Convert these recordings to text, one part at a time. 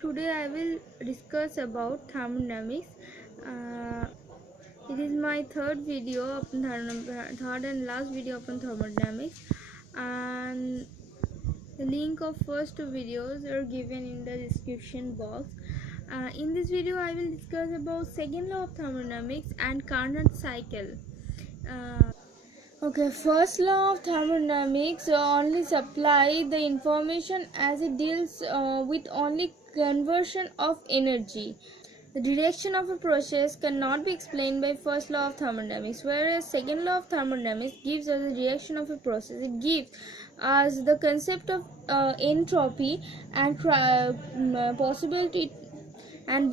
Today I will discuss about thermodynamics. It is my third and last video upon thermodynamics, and the link of first two videos are given in the description box. In this video I will discuss about second law of thermodynamics and Carnot cycle. Okay, first law of thermodynamics only supply the information as it deals with only conversion of energy. The direction of a process cannot be explained by first law of thermodynamics, whereas second law of thermodynamics gives us the direction of a process. It gives us the concept of entropy and possibility, and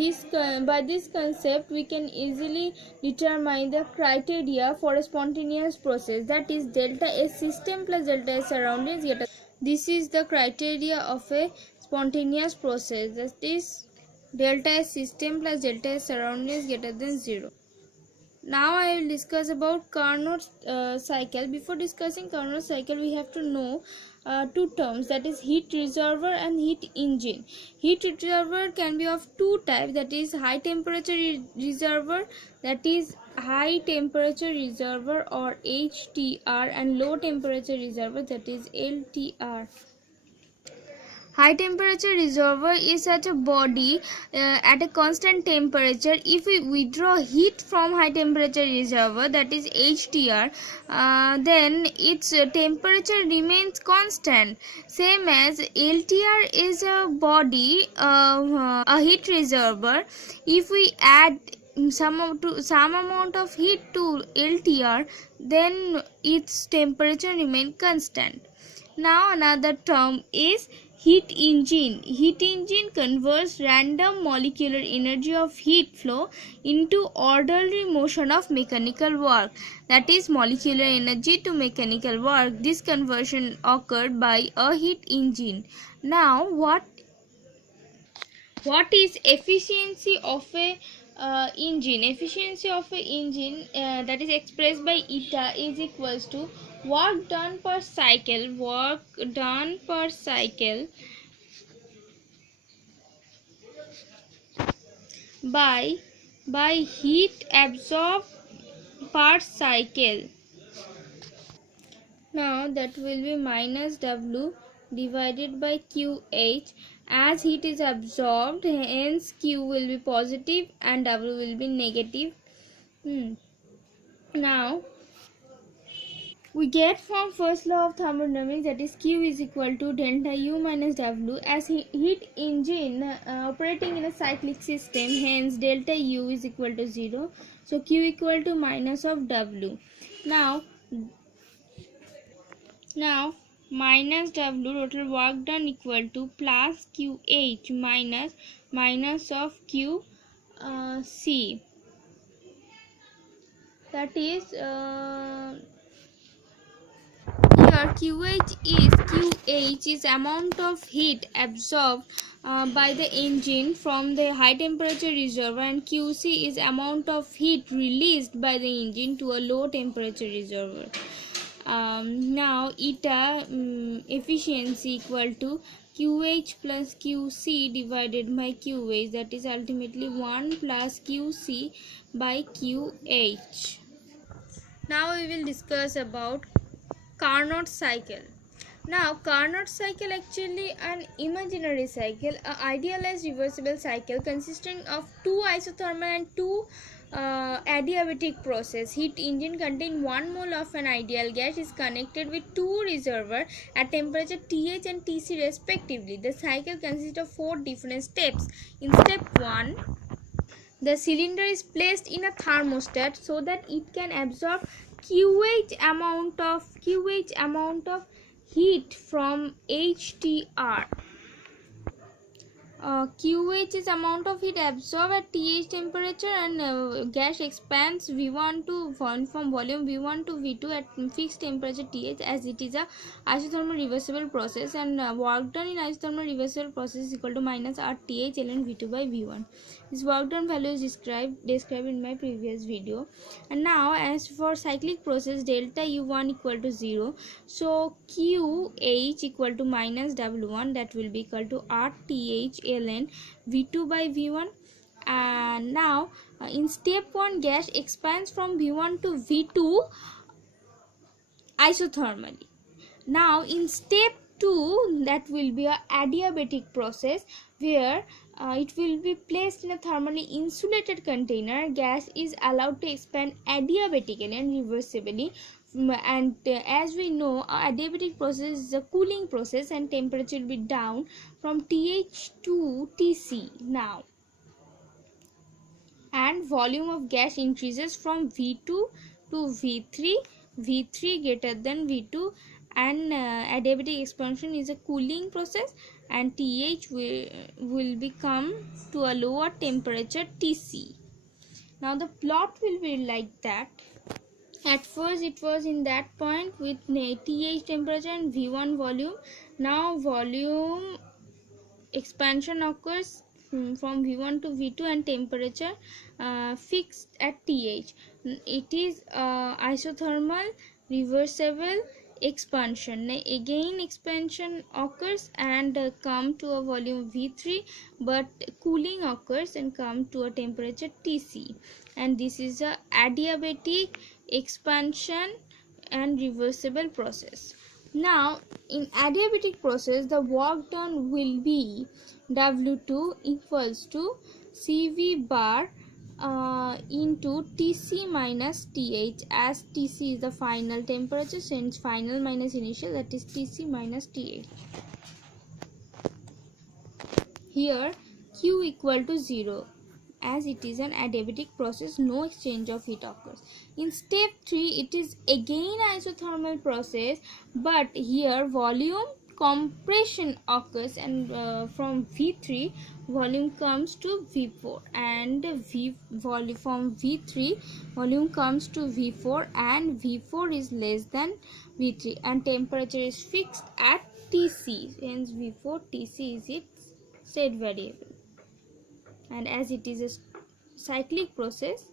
by this concept we can easily determine the criteria for a spontaneous process, that is delta S system plus delta S surroundings. This is the criteria of a spontaneous process, that is delta S system plus delta S surroundings greater than 0. Now I will discuss about Carnot cycle. Before discussing Carnot cycle, we have to know two terms, that is heat reservoir and heat engine. Heat reservoir can be of two types, that is high temperature reservoir, that is high temperature reservoir or HTR, and low temperature reservoir, that is LTR. High temperature reservoir is such a body at a constant temperature. If we withdraw heat from high temperature reservoir, that is HTR, then its temperature remains constant. Same as LTR is a body, a heat reservoir. If we add some amount of heat to LTR, then its temperature remains constant. Now another term is heat engine. Heat engine converts random molecular energy of heat flow into orderly motion of mechanical work, that is molecular energy to mechanical work. This conversion occurred by a heat engine. Now what is efficiency of a engine? Efficiency of a engine, that is expressed by eta, is equals to work done per cycle by heat absorbed per cycle. Now that will be minus W divided by QH. As heat is absorbed, hence Q will be positive and W will be negative. Now we get from first law of thermodynamics, that is Q is equal to delta U minus W, as heat engine operating in a cyclic system, hence delta U is equal to 0, so Q equal to minus of W. Now minus W, total work done, equal to plus QH minus of QC, that is here QH is amount of heat absorbed by the engine from the high temperature reservoir, and QC is amount of heat released by the engine to a low temperature reservoir. Now eta efficiency equal to QH plus QC divided by QH, that is ultimately 1 plus QC by QH. Now we will discuss about Carnot cycle. Now Carnot cycle actually an imaginary cycle, an idealized reversible cycle consisting of two isothermal and two adiabatic process. Heat engine contain 1 mole of an ideal gas, is connected with two reservoirs at temperature TH and TC respectively. The cycle consists of 4 different steps. In step 1, the cylinder is placed in a thermostat so that it can absorb QH amount of heat from HTR. QH is amount of heat absorbed at TH temperature, and gas expands V1 to from volume V1 to V2 at fixed temperature TH, as it is a isothermal reversible process, and work done in isothermal reversible process is equal to minus RTH ln V2 by V1. This work done value is described in my previous video. And now as for cyclic process, delta U1 equal to 0, so QH equal to minus W1, that will be equal to RTH ln V2 by V1. And now in step 1, gas expands from V1 to V2 isothermally. Now in step 2, that will be a adiabatic process, where it will be placed in a thermally insulated container. Gas is allowed to expand adiabatically and reversibly, and as we know, adiabatic process is a cooling process and temperature will be down from TH to TC now, and volume of gas increases from V2 to V3, V3 greater than V2, and adiabatic expansion is a cooling process, and TH will become to a lower temperature TC. Now the plot will be like that. At first it was in that point with TH temperature and V1 volume. Now volume expansion occurs from V1 to V2 and temperature fixed at TH. It is isothermal reversible expansion. Again expansion occurs and come to a volume V3, but cooling occurs and come to a temperature TC, and this is a adiabatic expansion and reversible process. Now in adiabatic process, the work done will be W2 equals to CV bar into TC minus TH, as TC is the final temperature, since final minus initial, that is TC minus TH. Here Q equal to 0, as it is an adiabatic process, no exchange of heat occurs. In step 3, it is again isothermal process, but here volume compression occurs, and from V3 volume comes to V4, and from V3 volume comes to V4, and V4 is less than V3, and temperature is fixed at TC, hence V4 TC is its state variable. And as it is a cyclic process,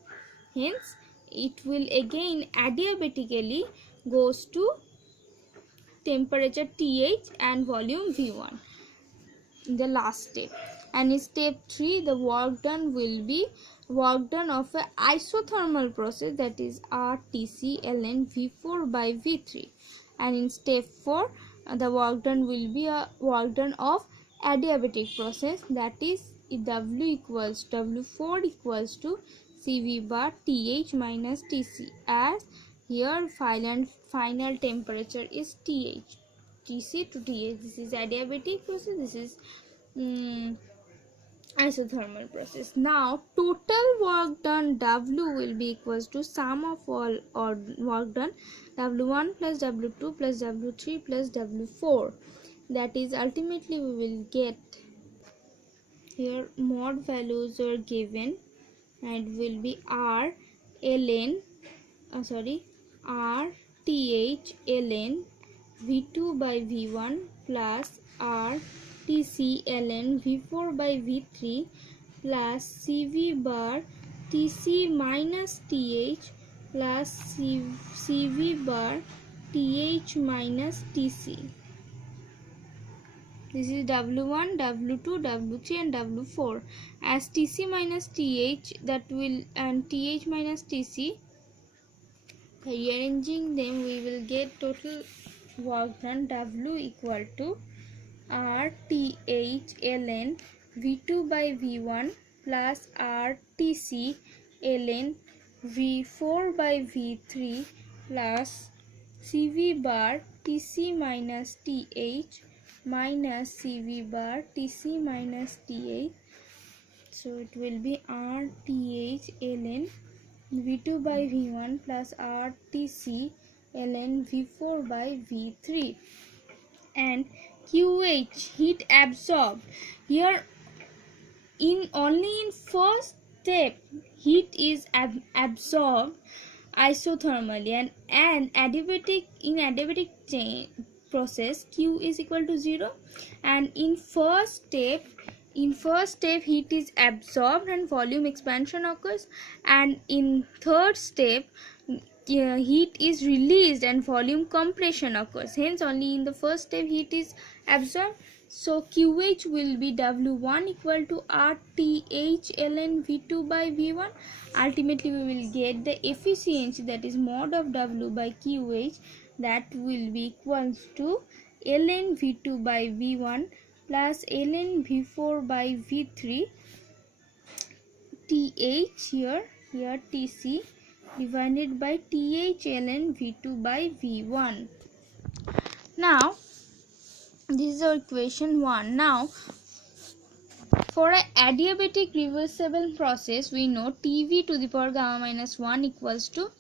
hence it will again adiabatically goes to temperature TH and volume V1 in the last step. And in step 3, the work done will be work done of a isothermal process, that is RTC ln V4 by V3. And in step 4, the work done will be a work done of adiabatic process, that is W4 equals to CV bar TH minus TC, as here final temperature is TH, TC to TH. This is adiabatic process, this is isothermal process. Now total work done W will be equals to sum of all or work done W1 plus W2 plus W3 plus W4, that is ultimately we will get, here mod values are given, and will be R TH ln V2 by V1 plus R TC ln V4 by V3 plus CV bar TC minus TH plus CV bar TH minus TC. This is W1, W2, W3 and W4. As TC minus TH, that will, and TH minus TC, rearranging them, we will get total work done W equal to RTH ln V2 by V1 plus RTC ln V4 by V3 plus CV bar TC minus TH minus CV bar TC minus TH. So it will be RTH ln V2 by V1 plus RTC ln V4 by V3. And QH, heat absorbed. Here only in first step heat is absorbed isothermally, and adiabatic chain process Q is equal to 0, and in first step heat is absorbed and volume expansion occurs, and in third step heat is released and volume compression occurs. Hence only in the first step heat is absorbed, So QH will be W1 equal to RTH ln V2 by V1. Ultimately we will get the efficiency, that is mod of W by QH, that will be equals to ln V2 by V1 plus ln V4 by V3, TH here TC divided by TH ln V2 by V1. Now this is our equation 1. Now for an adiabatic reversible process, we know Tv to the power gamma minus 1 equals to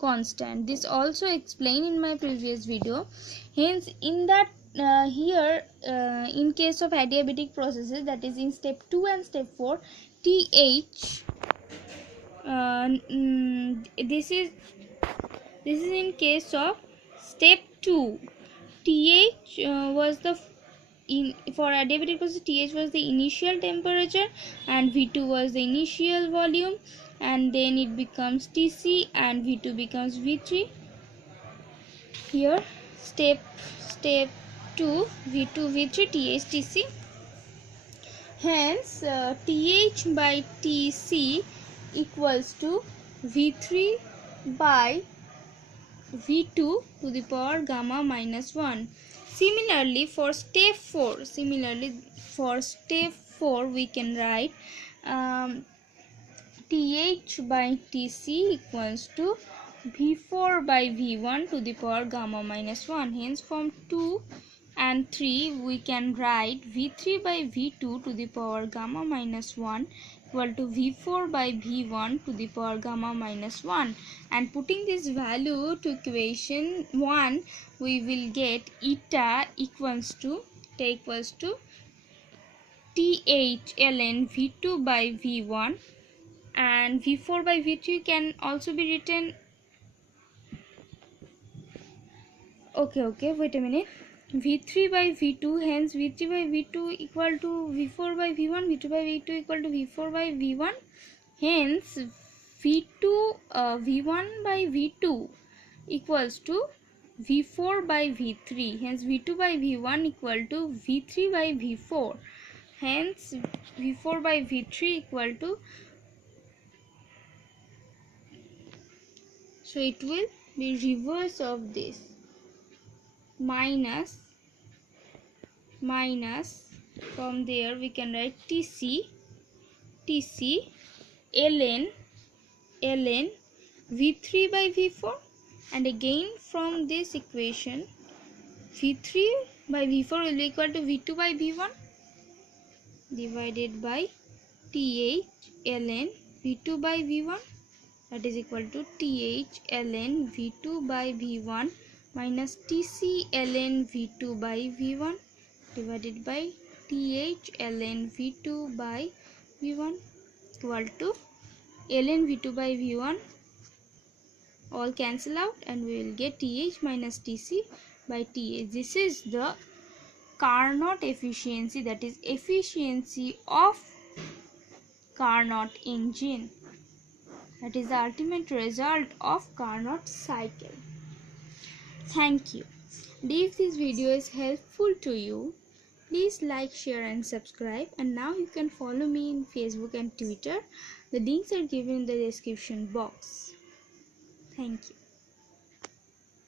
constant. This also explained in my previous video. Hence in that in case of adiabatic processes, that is in step 2 and step 4, TH this is in case of step 2. TH was the for adiabatic process, TH was the initial temperature and V2 was the initial volume, and then it becomes TC and V2 becomes V3. Here step 2, V2 V3 TH TC. Hence TH by TC equals to V3 by V2 to the power gamma minus 1. Similarly for step 4, we can write TH by TC equals to V4 by V1 to the power gamma minus 1. Hence from 2 and 3 we can write V3 by V2 to the power gamma minus 1 equal to V4 by V1 to the power gamma minus 1, and putting this value to equation 1, we will get eta equals to TH ln V2 by V1, and V4 by V3 can also be written, wait a minute, V3 by V2, hence V3 by V2 equal to V4 by V1, V2 by V2 equal to V4 by V1, hence V1 by V2 equals to V4 by V3, hence V2 by V1 equal to V3 by V4, hence V4 by V3 equal to, so it will be reverse of this, minus from there we can write TC ln V3 by V4, and again from this equation V3 by V4 will be equal to V2 by V1 divided by TH ln V2 by V1, that is equal to TH ln V2 by V1 minus TC ln V2 by V1 divided by TH ln V2 by V1 equal to ln V2 by V1 all cancel out, and we will get TH minus TC by TH. This is the Carnot efficiency, that is efficiency of Carnot engine, that is the ultimate result of Carnot cycle. Thank you. And if this video is helpful to you, please like, share and subscribe, and now you can follow me in Facebook and Twitter. The links are given in the description box. Thank you.